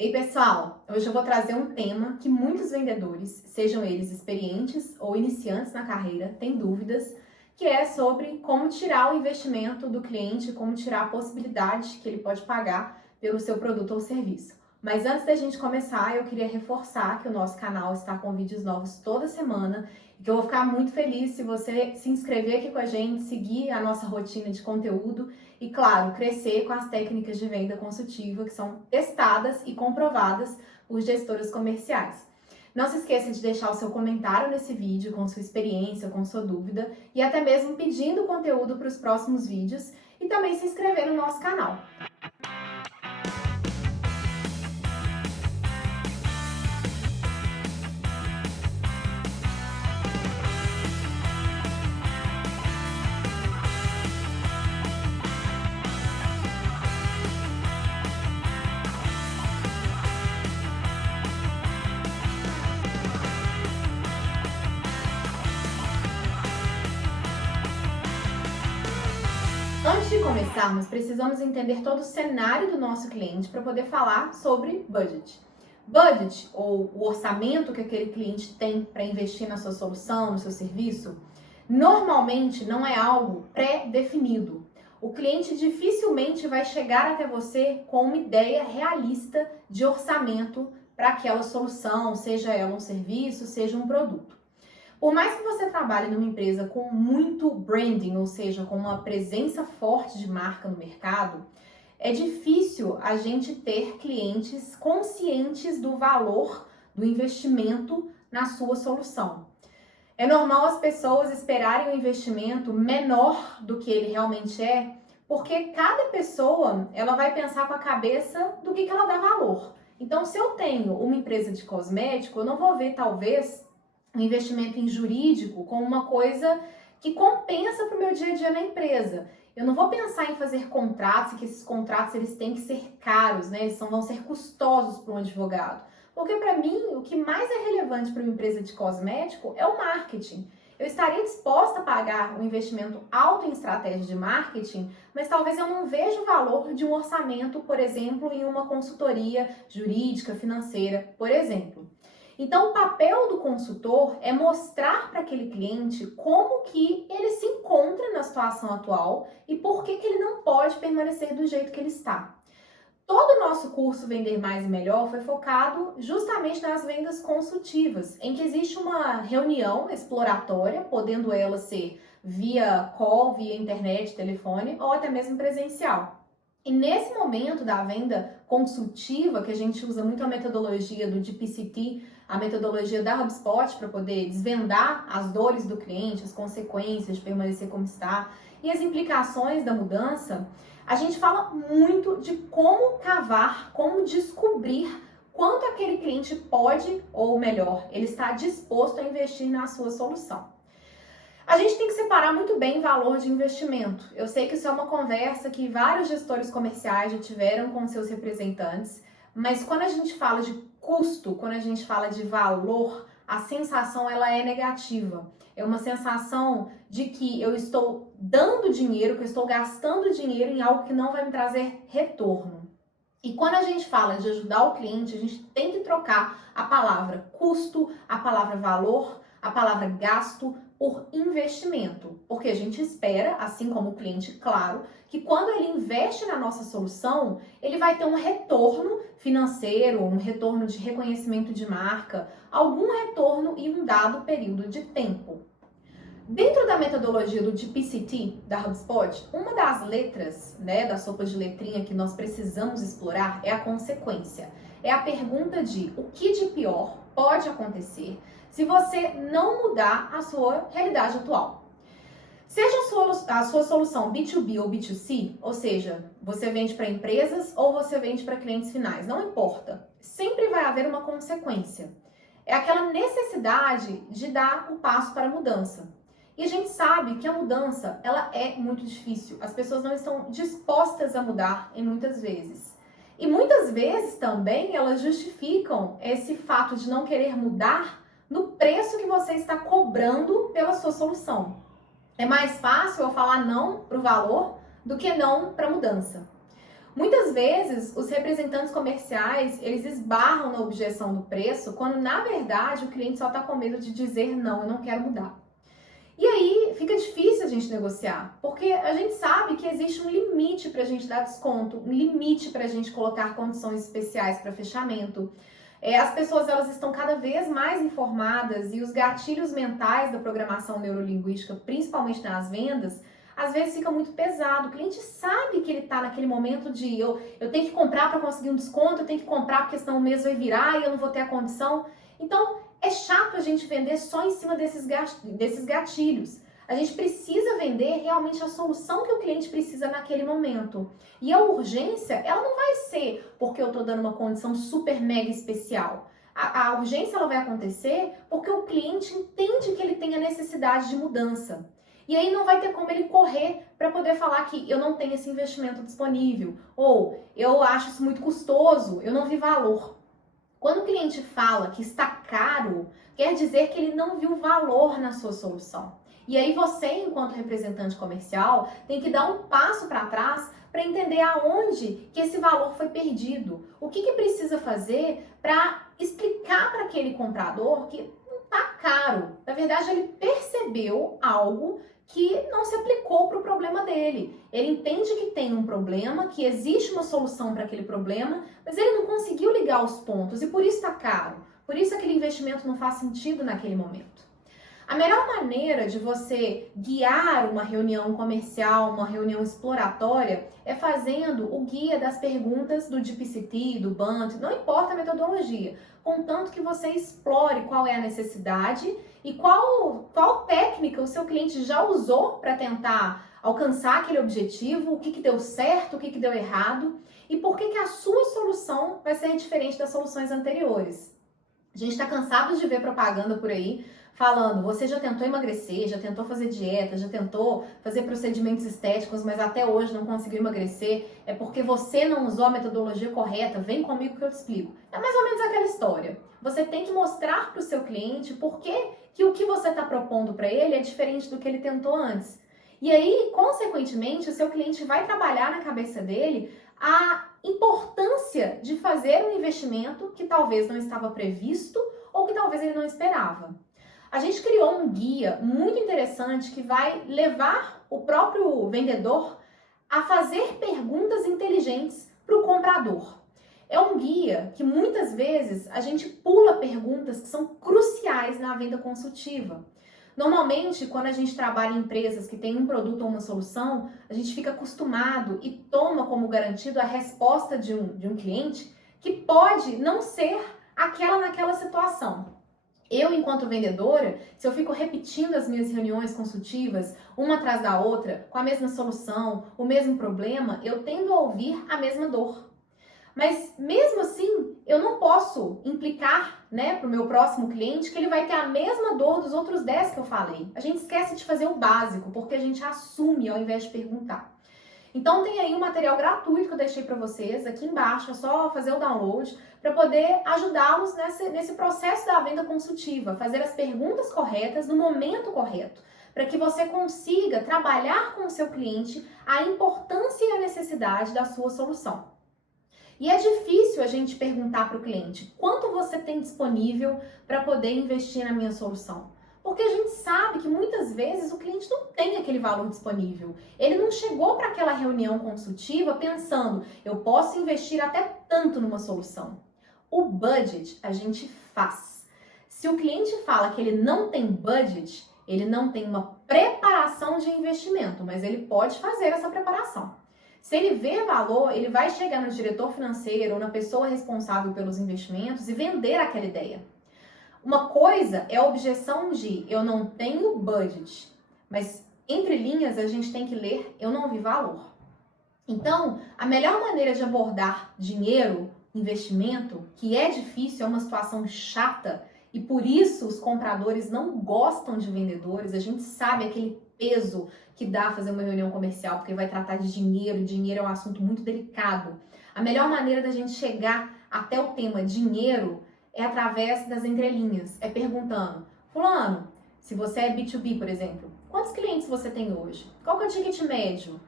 Ei pessoal, hoje eu vou trazer um tema que muitos vendedores, sejam eles experientes ou iniciantes na carreira, têm dúvidas, que é sobre como tirar o investimento do cliente, como tirar a possibilidade que ele pode pagar pelo seu produto ou serviço. Mas antes da gente começar, eu queria reforçar que o nosso canal está com vídeos novos toda semana e que eu vou ficar muito feliz se você se inscrever aqui com a gente, seguir a nossa rotina de conteúdo e, claro, crescer com as técnicas de venda consultiva que são testadas e comprovadas por gestoras comerciais. Não se esqueça de deixar o seu comentário nesse vídeo com sua experiência, com sua dúvida e até mesmo pedindo conteúdo para os próximos vídeos e também se inscrever no nosso canal. Antes de começarmos, precisamos entender todo o cenário do nosso cliente para poder falar sobre budget. Budget, ou o orçamento que aquele cliente tem para investir na sua solução, no seu serviço, normalmente não é algo pré-definido. O cliente dificilmente vai chegar até você com uma ideia realista de orçamento para aquela solução, seja ela um serviço, seja um produto. Por mais que você trabalhe numa empresa com muito branding, ou seja, com uma presença forte de marca no mercado, é difícil a gente ter clientes conscientes do valor do investimento na sua solução. É normal as pessoas esperarem um investimento menor do que ele realmente é, porque cada pessoa ela vai pensar com a cabeça do que ela dá valor. Então, se eu tenho uma empresa de cosmético, eu não vou ver, talvez, um investimento em jurídico como uma coisa que compensa para o meu dia a dia na empresa. Eu não vou pensar em fazer contratos e que esses contratos eles têm que ser caros, né? Eles vão ser custosos para um advogado. Porque para mim, o que mais é relevante para uma empresa de cosmético é o marketing. Eu estaria disposta a pagar um investimento alto em estratégia de marketing, mas talvez eu não veja o valor de um orçamento, por exemplo, em uma consultoria jurídica, financeira, por exemplo. Então, o papel do consultor é mostrar para aquele cliente como que ele se encontra na situação atual e por que ele não pode permanecer do jeito que ele está. Todo o nosso curso Vender Mais e Melhor foi focado justamente nas vendas consultivas, em que existe uma reunião exploratória, podendo ela ser via call, via internet, telefone ou até mesmo presencial. E nesse momento da venda consultiva, que a gente usa muito a metodologia do DPCT, a metodologia da HubSpot para poder desvendar as dores do cliente, as consequências de permanecer como está e as implicações da mudança, a gente fala muito de como cavar, como descobrir quanto aquele cliente pode, ou melhor, ele está disposto a investir na sua solução. A gente tem que separar muito bem o valor de investimento. Eu sei que isso é uma conversa que vários gestores comerciais já tiveram com seus representantes, mas quando a gente fala de custo, quando a gente fala de valor, a sensação ela é negativa. É uma sensação de que eu estou dando dinheiro, que eu estou gastando dinheiro em algo que não vai me trazer retorno. E quando a gente fala de ajudar o cliente, a gente tem que trocar a palavra custo, a palavra valor, a palavra gasto por investimento, porque a gente espera, assim como o cliente, claro, que quando ele investe na nossa solução, ele vai ter um retorno financeiro, um retorno de reconhecimento de marca, algum retorno em um dado período de tempo. Dentro da metodologia do DPCT, da HubSpot, uma das letras, da sopa de letrinha que nós precisamos explorar é a consequência. É a pergunta de o que de pior pode acontecer se você não mudar a sua realidade atual. Seja a sua solução B2B ou B2C, ou seja, você vende para empresas ou você vende para clientes finais, não importa. Sempre vai haver uma consequência. É aquela necessidade de dar o passo para a mudança. E a gente sabe que a mudança, ela é muito difícil. As pessoas não estão dispostas a mudar em muitas vezes. E muitas vezes também elas justificam esse fato de não querer mudar no preço que você está cobrando pela sua solução. É mais fácil eu falar não para o valor do que não para a mudança. Muitas vezes, os representantes comerciais, eles esbarram na objeção do preço, quando na verdade o cliente só está com medo de dizer não, eu não quero mudar. E aí fica difícil a gente negociar, porque a gente sabe que existe um limite para a gente dar desconto, um limite para a gente colocar condições especiais para fechamento. As pessoas elas estão cada vez mais informadas e os gatilhos mentais da programação neurolinguística, principalmente nas vendas, às vezes fica muito pesado. O cliente sabe que ele está naquele momento de eu tenho que comprar para conseguir um desconto, eu tenho que comprar porque senão o mês vai virar e eu não vou ter a condição. Então, é chato a gente vender só em cima desses gatilhos. A gente precisa vender realmente a solução que o cliente precisa naquele momento. E a urgência, ela não vai ser porque eu estou dando uma condição super mega especial. A urgência ela vai acontecer porque o cliente entende que ele tem a necessidade de mudança. E aí não vai ter como ele correr para poder falar que eu não tenho esse investimento disponível. Ou eu acho isso muito custoso, eu não vi valor. Quando o cliente fala que está caro, quer dizer que ele não viu valor na sua solução. E aí você, enquanto representante comercial, tem que dar um passo para trás para entender aonde que esse valor foi perdido. O que precisa fazer para explicar para aquele comprador que não está caro. Na verdade, ele percebeu algo que não se aplicou para o problema dele. Ele entende que tem um problema, que existe uma solução para aquele problema, mas ele não conseguiu ligar os pontos e por isso está caro. Por isso aquele investimento não faz sentido naquele momento. A melhor maneira de você guiar uma reunião comercial, uma reunião exploratória, é fazendo o guia das perguntas do DeepCT, do BANT, não importa a metodologia, contanto que você explore qual é a necessidade e qual técnica o seu cliente já usou para tentar alcançar aquele objetivo, o que deu certo, o que deu errado e por que a sua solução vai ser diferente das soluções anteriores. A gente está cansado de ver propaganda por aí falando, você já tentou emagrecer, já tentou fazer dieta, já tentou fazer procedimentos estéticos, mas até hoje não conseguiu emagrecer, é porque você não usou a metodologia correta, vem comigo que eu te explico. É mais ou menos aquela história. Você tem que mostrar para o seu cliente por que o que você está propondo para ele é diferente do que ele tentou antes. E aí, consequentemente, o seu cliente vai trabalhar na cabeça dele a importância de fazer um investimento que talvez não estava previsto ou que talvez ele não esperava. A gente criou um guia muito interessante que vai levar o próprio vendedor a fazer perguntas inteligentes para o comprador. É um guia que muitas vezes a gente pula perguntas que são cruciais na venda consultiva. Normalmente, quando a gente trabalha em empresas que têm um produto ou uma solução, a gente fica acostumado e toma como garantido a resposta de um cliente que pode não ser aquela naquela situação. Eu, enquanto vendedora, se eu fico repetindo as minhas reuniões consultivas, uma atrás da outra, com a mesma solução, o mesmo problema, eu tendo a ouvir a mesma dor. Mas, mesmo assim, eu não posso implicar, para o meu próximo cliente que ele vai ter a mesma dor dos outros 10 que eu falei. A gente esquece de fazer o básico, porque a gente assume ao invés de perguntar. Então tem aí um material gratuito que eu deixei para vocês aqui embaixo, é só fazer o download para poder ajudá-los nesse processo da venda consultiva, fazer as perguntas corretas no momento correto, para que você consiga trabalhar com o seu cliente a importância e a necessidade da sua solução. E é difícil a gente perguntar para o cliente quanto você tem disponível para poder investir na minha solução. Porque a gente sabe que muitas vezes o cliente não tem aquele valor disponível. Ele não chegou para aquela reunião consultiva pensando, eu posso investir até tanto numa solução. O budget a gente faz. Se o cliente fala que ele não tem budget, ele não tem uma preparação de investimento, mas ele pode fazer essa preparação. Se ele vê valor, ele vai chegar no diretor financeiro ou na pessoa responsável pelos investimentos e vender aquela ideia. Uma coisa é a objeção de eu não tenho budget, mas entre linhas a gente tem que ler eu não vi valor. Então, a melhor maneira de abordar dinheiro, investimento, que é difícil, é uma situação chata e por isso os compradores não gostam de vendedores, a gente sabe aquele peso que dá fazer uma reunião comercial, porque vai tratar de dinheiro, e dinheiro é um assunto muito delicado. A melhor maneira da gente chegar até o tema dinheiro é através das entrelinhas, é perguntando, fulano, se você é B2B, por exemplo, quantos clientes você tem hoje? Qual que é o ticket médio?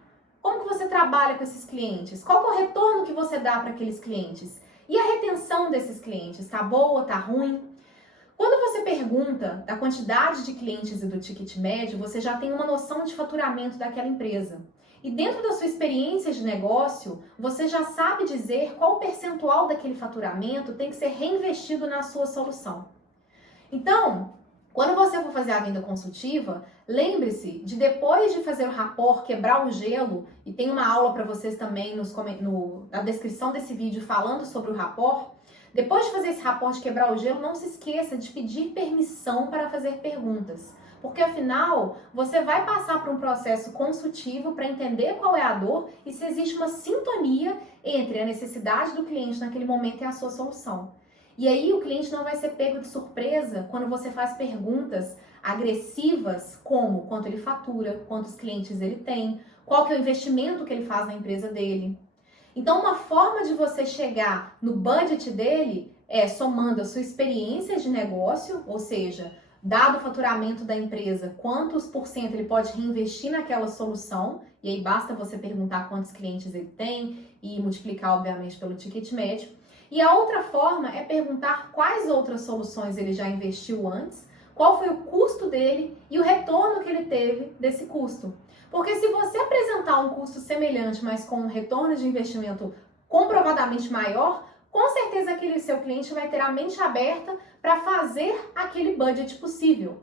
Como que você trabalha com esses clientes? Qual que é o retorno que você dá para aqueles clientes? E a retenção desses clientes? Tá boa, tá ruim? Quando você pergunta da quantidade de clientes e do ticket médio, você já tem uma noção de faturamento daquela empresa. E dentro da sua experiência de negócio, você já sabe dizer qual percentual daquele faturamento tem que ser reinvestido na sua solução. Então, quando você for fazer a venda consultiva, lembre-se de, depois de fazer o rapport, quebrar o gelo, e tem uma aula para vocês também na descrição desse vídeo falando sobre o rapport. Depois de fazer esse rapport de quebrar o gelo, não se esqueça de pedir permissão para fazer perguntas. Porque afinal, você vai passar por um processo consultivo para entender qual é a dor e se existe uma sintonia entre a necessidade do cliente naquele momento e a sua solução. E aí o cliente não vai ser pego de surpresa quando você faz perguntas agressivas, como quanto ele fatura, quantos clientes ele tem, qual que é o investimento que ele faz na empresa dele. Então, uma forma de você chegar no budget dele é somando a sua experiência de negócio, ou seja, dado o faturamento da empresa, quantos por cento ele pode reinvestir naquela solução, e aí basta você perguntar quantos clientes ele tem e multiplicar, obviamente, pelo ticket médio. E a outra forma é perguntar quais outras soluções ele já investiu antes, qual foi o custo dele e o retorno que ele teve desse custo. Porque se você apresentar um custo semelhante, mas com um retorno de investimento comprovadamente maior, com certeza aquele seu cliente vai ter a mente aberta para fazer aquele budget possível.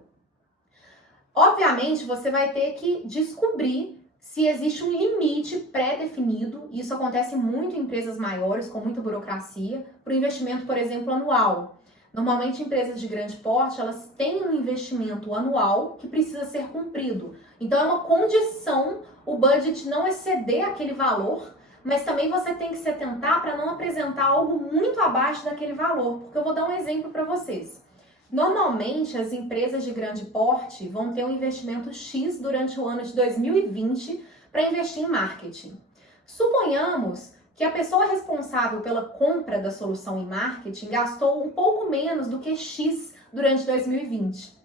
Obviamente, você vai ter que descobrir se existe um limite pré-definido, e isso acontece muito em empresas maiores, com muita burocracia, para o investimento, por exemplo, anual. Normalmente, empresas de grande porte, elas têm um investimento anual que precisa ser cumprido. Então, é uma condição o budget não exceder aquele valor, mas também você tem que se atentar para não apresentar algo muito abaixo daquele valor, porque eu vou dar um exemplo para vocês. Normalmente, as empresas de grande porte vão ter um investimento X durante o ano de 2020 para investir em marketing. Suponhamos que a pessoa responsável pela compra da solução em marketing gastou um pouco menos do que X durante 2020.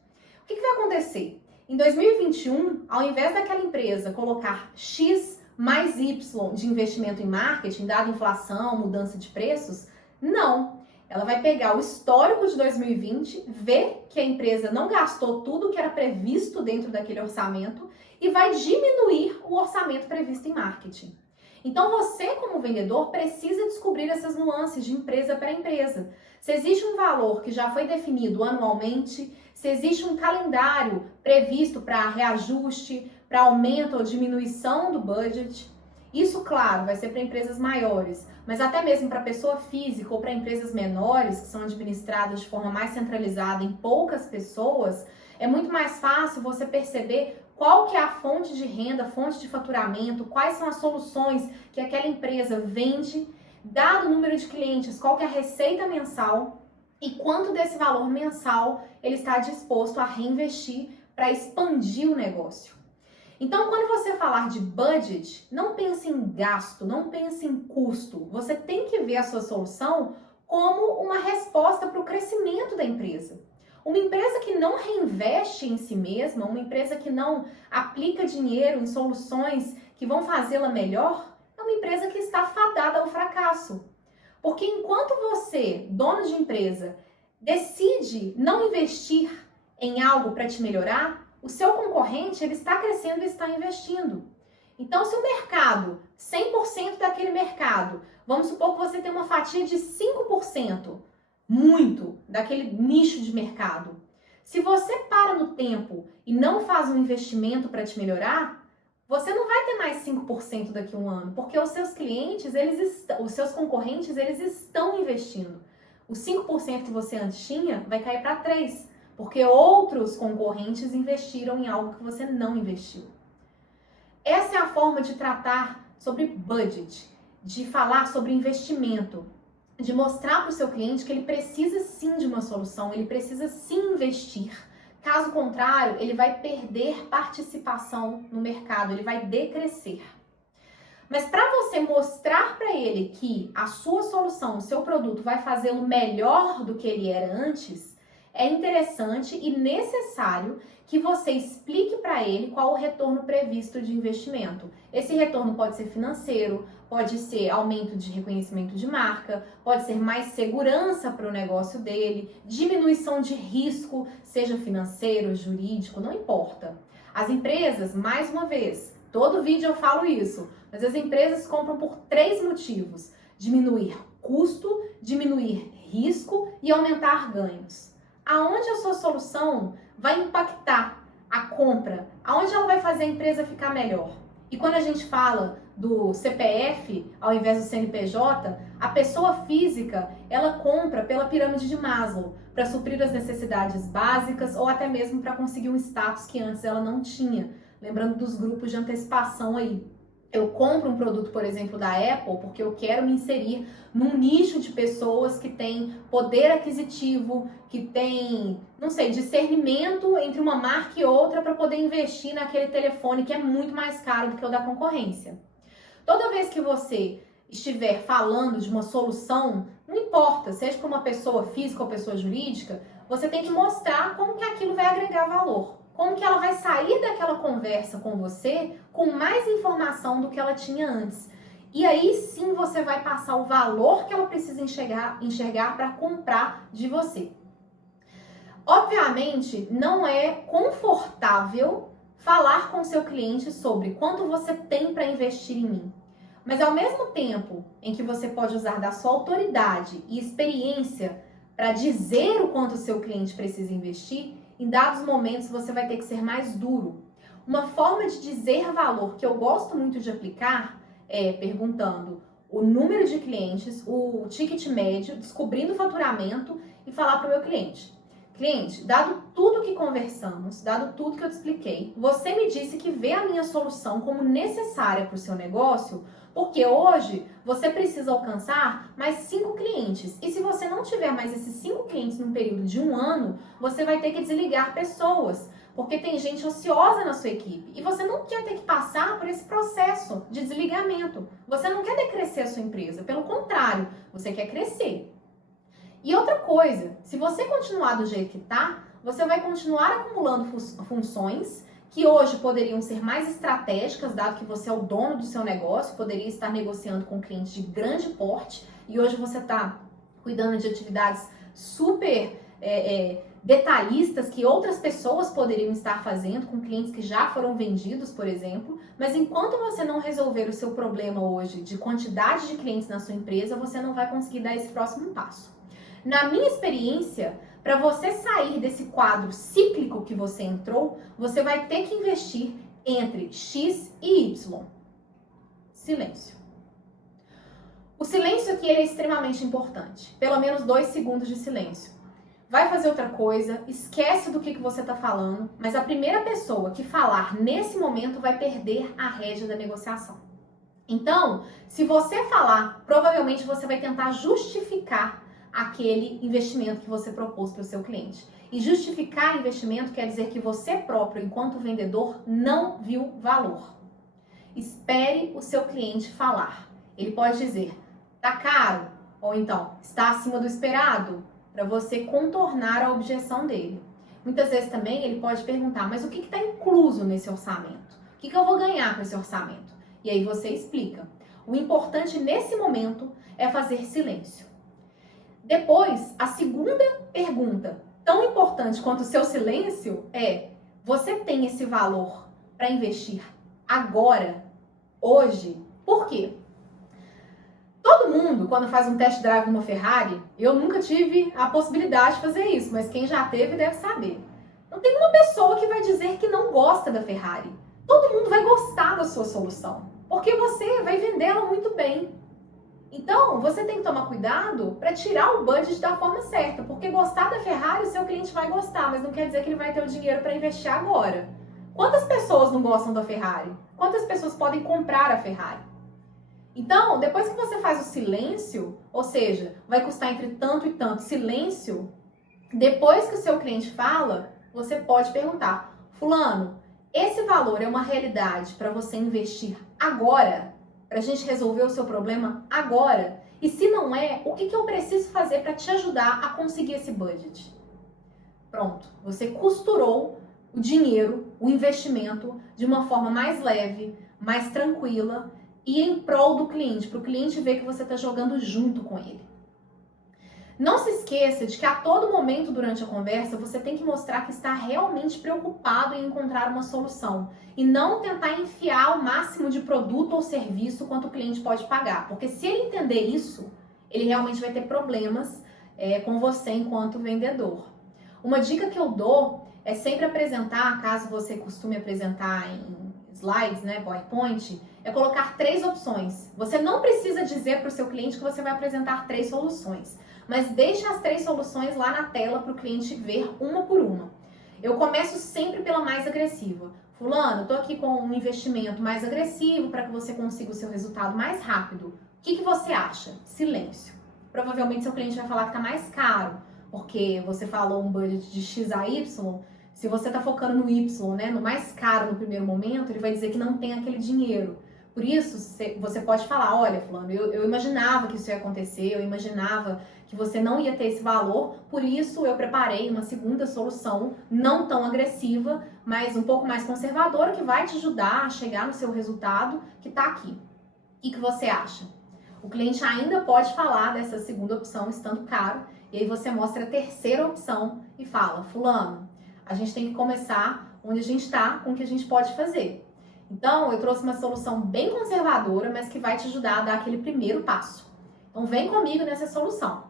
O que vai acontecer? Em 2021, ao invés daquela empresa colocar X mais Y de investimento em marketing, dada inflação, mudança de preços, não. Ela vai pegar o histórico de 2020, ver que a empresa não gastou tudo que era previsto dentro daquele orçamento e vai diminuir o orçamento previsto em marketing. Então você, como vendedor, precisa descobrir essas nuances de empresa para empresa. Se existe um valor que já foi definido anualmente, se existe um calendário previsto para reajuste, para aumento ou diminuição do budget. Isso, claro, vai ser para empresas maiores, mas até mesmo para pessoa física ou para empresas menores, que são administradas de forma mais centralizada em poucas pessoas, é muito mais fácil você perceber qual que é a fonte de renda, fonte de faturamento, quais são as soluções que aquela empresa vende, dado o número de clientes, qual que é a receita mensal e quanto desse valor mensal ele está disposto a reinvestir para expandir o negócio. Então, quando você falar de budget, não pense em gasto, não pense em custo. Você tem que ver a sua solução como uma resposta para o crescimento da empresa. Uma empresa que não reinveste em si mesma, uma empresa que não aplica dinheiro em soluções que vão fazê-la melhor, é uma empresa que está fadada ao fracasso. Porque enquanto você, dono de empresa, decide não investir em algo para te melhorar, o seu concorrente ele está crescendo e está investindo. Então, se o mercado, 100% daquele mercado, vamos supor que você tem uma fatia de 5%, muito, daquele nicho de mercado. Se você para no tempo e não faz um investimento para te melhorar, você não vai ter mais 5% daqui a um ano, porque os seus clientes, os seus concorrentes, eles estão investindo. Os 5% que você antes tinha vai cair para 3%, porque outros concorrentes investiram em algo que você não investiu. Essa é a forma de tratar sobre budget, de falar sobre investimento, de mostrar para o seu cliente que ele precisa sim de uma solução, ele precisa sim investir. Caso contrário, ele vai perder participação no mercado, ele vai decrescer. Mas para você mostrar para ele que a sua solução, o seu produto vai fazê-lo melhor do que ele era antes, é interessante e necessário que você explique para ele qual o retorno previsto de investimento. Esse retorno pode ser financeiro, pode ser aumento de reconhecimento de marca, pode ser mais segurança para o negócio dele, diminuição de risco, seja financeiro, jurídico, não importa. As empresas, mais uma vez, todo vídeo eu falo isso, mas as empresas compram por 3 motivos: diminuir custo, diminuir risco e aumentar ganhos. Aonde a sua solução vai impactar a compra? Aonde ela vai fazer a empresa ficar melhor? E quando a gente fala do CPF ao invés do CNPJ, a pessoa física, ela compra pela pirâmide de Maslow, para suprir as necessidades básicas ou até mesmo para conseguir um status que antes ela não tinha. Lembrando dos grupos de antecipação aí. Eu compro um produto, por exemplo, da Apple, porque eu quero me inserir num nicho de pessoas que têm poder aquisitivo, que tem, não sei, discernimento entre uma marca e outra para poder investir naquele telefone que é muito mais caro do que o da concorrência. Toda vez que você estiver falando de uma solução, não importa, seja para uma pessoa física ou pessoa jurídica, você tem que mostrar como que aquilo vai agregar valor. Como que ela vai sair daquela conversa com você com mais informação do que ela tinha antes. E aí sim você vai passar o valor que ela precisa enxergar para comprar de você. Obviamente, não é confortável falar com seu cliente sobre quanto você tem para investir em mim. Mas ao mesmo tempo em que você pode usar da sua autoridade e experiência para dizer o quanto o seu cliente precisa investir, em dados momentos você vai ter que ser mais duro. Uma forma de dizer valor que eu gosto muito de aplicar é perguntando o número de clientes, o ticket médio, descobrindo o faturamento e falar para o meu cliente: cliente, dado tudo que conversamos, dado tudo que eu te expliquei, você me disse que vê a minha solução como necessária para o seu negócio, porque hoje você precisa alcançar mais 5 clientes. E se você não tiver mais esses 5 clientes num período de 1 ano, você vai ter que desligar pessoas, porque tem gente ociosa na sua equipe. E você não quer ter que passar por esse processo de desligamento. Você não quer decrescer a sua empresa. Pelo contrário, você quer crescer. E outra coisa, se você continuar do jeito que está, você vai continuar acumulando funções que hoje poderiam ser mais estratégicas, dado que você é o dono do seu negócio, poderia estar negociando com clientes de grande porte, e hoje você está cuidando de atividades super detalhistas que outras pessoas poderiam estar fazendo, com clientes que já foram vendidos, por exemplo. Mas enquanto você não resolver o seu problema hoje de quantidade de clientes na sua empresa, você não vai conseguir dar esse próximo passo. Na minha experiência, para você sair desse quadro cíclico que você entrou, você vai ter que investir entre X e Y. Silêncio. O silêncio aqui ele é extremamente importante. Pelo menos 2 segundos de silêncio. Vai fazer outra coisa, esquece do que você está falando, mas a primeira pessoa que falar nesse momento vai perder a rédea da negociação. Então, se você falar, provavelmente você vai tentar justificar aquele investimento que você propôs para o seu cliente. E justificar investimento quer dizer que você próprio, enquanto vendedor, não viu valor. Espere o seu cliente falar. Ele pode dizer, tá caro, ou então, está acima do esperado, para você contornar a objeção dele. Muitas vezes também ele pode perguntar, mas o que está incluso nesse orçamento? O que eu vou ganhar com esse orçamento? E aí você explica. O importante nesse momento é fazer silêncio. Depois, a segunda pergunta, tão importante quanto o seu silêncio, é: você tem esse valor para investir agora, hoje? Por quê? Todo mundo, quando faz um test drive numa Ferrari, eu nunca tive a possibilidade de fazer isso, mas quem já teve deve saber. Não tem uma pessoa que vai dizer que não gosta da Ferrari. Todo mundo vai gostar da sua solução, porque você vai vendê-la muito bem. Então, você tem que tomar cuidado para tirar o budget da forma certa, porque gostar da Ferrari, o seu cliente vai gostar, mas não quer dizer que ele vai ter o dinheiro para investir agora. Quantas pessoas não gostam da Ferrari? Quantas pessoas podem comprar a Ferrari? Então, depois que você faz o silêncio, ou seja, vai custar entre tanto e tanto silêncio, depois que o seu cliente fala, você pode perguntar: fulano, esse valor é uma realidade para você investir agora? Para a gente resolver o seu problema agora? E se não é, o que eu preciso fazer para te ajudar a conseguir esse budget? Pronto, você costurou o dinheiro, o investimento, de uma forma mais leve, mais tranquila e em prol do cliente, para o cliente ver que você está jogando junto com ele. Não se esqueça de que a todo momento durante a conversa você tem que mostrar que está realmente preocupado em encontrar uma solução e não tentar enfiar o máximo de produto ou serviço quanto o cliente pode pagar, porque se ele entender isso, ele realmente vai ter problemas com você enquanto vendedor. Uma dica que eu dou é sempre apresentar, caso você costume apresentar em slides, né, PowerPoint, é colocar 3 opções. Você não precisa dizer para o seu cliente que você vai apresentar 3 soluções, mas deixe as 3 soluções lá na tela para o cliente ver uma por uma. Eu começo sempre pela mais agressiva. Fulano, estou aqui com um investimento mais agressivo para que você consiga o seu resultado mais rápido. O que você acha? Silêncio. Provavelmente seu cliente vai falar que está mais caro, porque você falou um budget de X a Y. Se você está focando no Y, né, no mais caro no primeiro momento, ele vai dizer que não tem aquele dinheiro. Por isso, você pode falar, olha, fulano, eu imaginava que isso ia acontecer, eu imaginava que você não ia ter esse valor, por isso eu preparei uma segunda solução, não tão agressiva, mas um pouco mais conservadora, que vai te ajudar a chegar no seu resultado, que está aqui. O que você acha? O cliente ainda pode falar dessa segunda opção, estando caro, e aí você mostra a terceira opção e fala, fulano, a gente tem que começar onde a gente está, com o que a gente pode fazer. Então, eu trouxe uma solução bem conservadora, mas que vai te ajudar a dar aquele primeiro passo. Então, vem comigo nessa solução.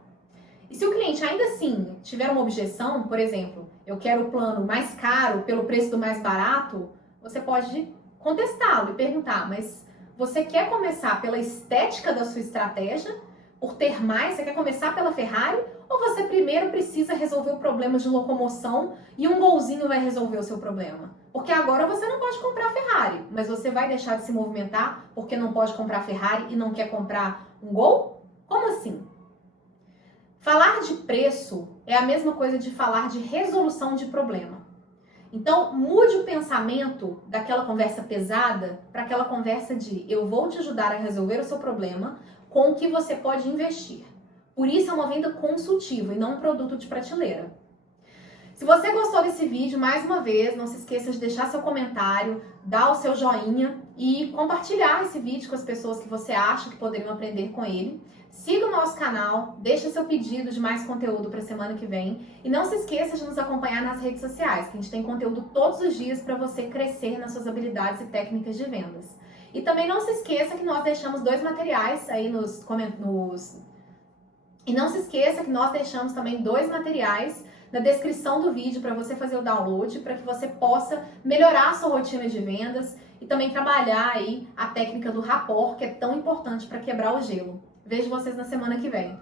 E se o cliente ainda assim tiver uma objeção, por exemplo, eu quero o plano mais caro pelo preço do mais barato, você pode contestá-lo e perguntar, mas você quer começar pela estética da sua estratégia, por ter mais, você quer começar pela Ferrari? Ou você primeiro precisa resolver o problema de locomoção e um golzinho vai resolver o seu problema? Porque agora você não pode comprar Ferrari, mas você vai deixar de se movimentar porque não pode comprar Ferrari e não quer comprar um Gol? Como assim? Falar de preço é a mesma coisa de falar de resolução de problema. Então, mude o pensamento daquela conversa pesada para aquela conversa de eu vou te ajudar a resolver o seu problema com o que você pode investir. Por isso é uma venda consultiva e não um produto de prateleira. Se você gostou desse vídeo, mais uma vez, não se esqueça de deixar seu comentário, dar o seu joinha e compartilhar esse vídeo com as pessoas que você acha que poderiam aprender com ele. Siga o nosso canal, deixa seu pedido de mais conteúdo para a semana que vem e não se esqueça de nos acompanhar nas redes sociais, que a gente tem conteúdo todos os dias para você crescer nas suas habilidades e técnicas de vendas. E também não se esqueça que nós deixamos 2 materiais aí E não se esqueça que nós deixamos também 2 materiais na descrição do vídeo para você fazer o download, para que você possa melhorar a sua rotina de vendas e também trabalhar aí a técnica do rapport, que é tão importante para quebrar o gelo. Vejo vocês na semana que vem.